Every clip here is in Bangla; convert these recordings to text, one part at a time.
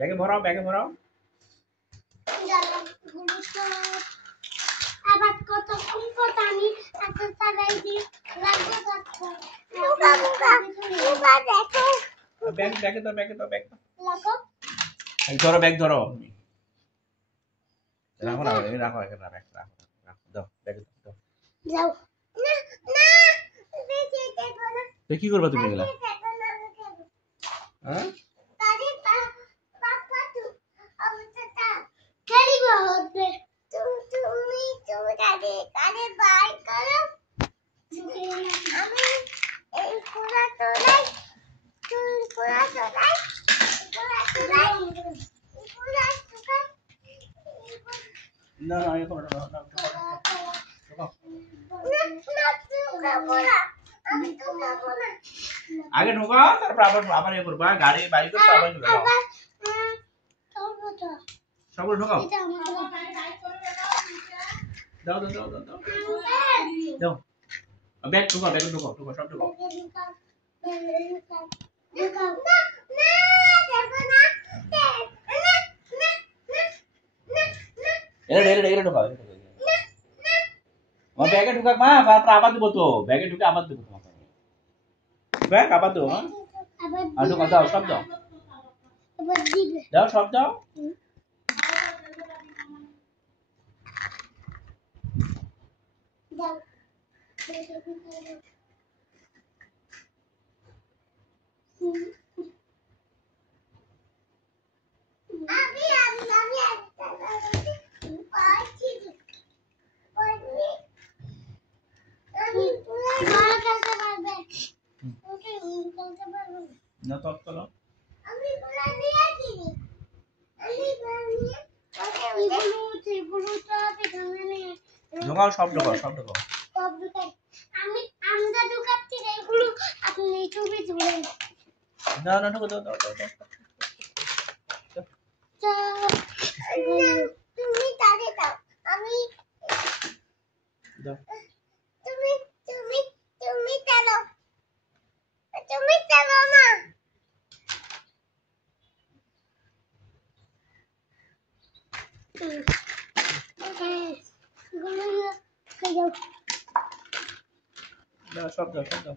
ব্যাগে ভরাও, ব্যাগে ভরাও। আবার কত কত আমি একটা চালাই দি লাগবে দেখো। ব্যাগ ব্যাগে দাও, ব্যাগে দাও, ব্যাগ দাও। লাগো। এই ধরো, ব্যাগ ধরো। রাখো না, এই রাখো, এখানে ব্যাগ রাখো, রাখো, দাও, ব্যাগে দাও। যাও। না না বেশি দেখো না। তো কি করবে তুমি এগুলা? হ্যাঁ? না না, এখন না, না, আগে ঢোকাও, তারপর আবার ইয়ে করবা, গাড়ি বাইক করে আবার ঢোকাও। সবগুলো ঢোকাও। দাও দাও দাও দাও দাও। ব্যাগ ঢোকাও, ব্যাগে ঢোকাও, ঢোকাও, সব ঢোকাও। এলে ঢোকাও। আমার ব্যাগে ঢুকাক মা, তারপর আবার দেবো তো, ব্যাগে ঢুকে আবার দেবো তোমাকে। ব্যাগ আবার দেবো, হ্যাঁ? আর ঢোকাও, দাও, সব দাও, দাও, সব দাও। না তো চলো। ঢোকাও, সব ঢোকাও, সব ঢোকাও। না না, ঢোকাও, দাও দাও দাও দাও। তুমি তারে দাও, আমি দাও। তুমি তুমি তুমি চালো, তুমি চালো না। দাও, সব দাও, সব দাও।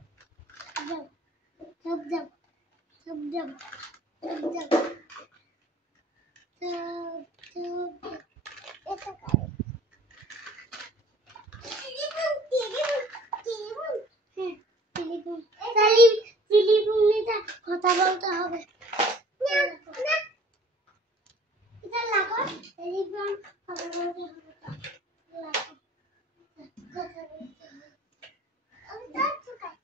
সব দাও, সব দাও, সব দাও, এটা করে কথা বলতে হবে। এটা লাগো, টেলিফোন কথা বলতে হবে। কথা বলতে হবে। আমি তো চুকাই।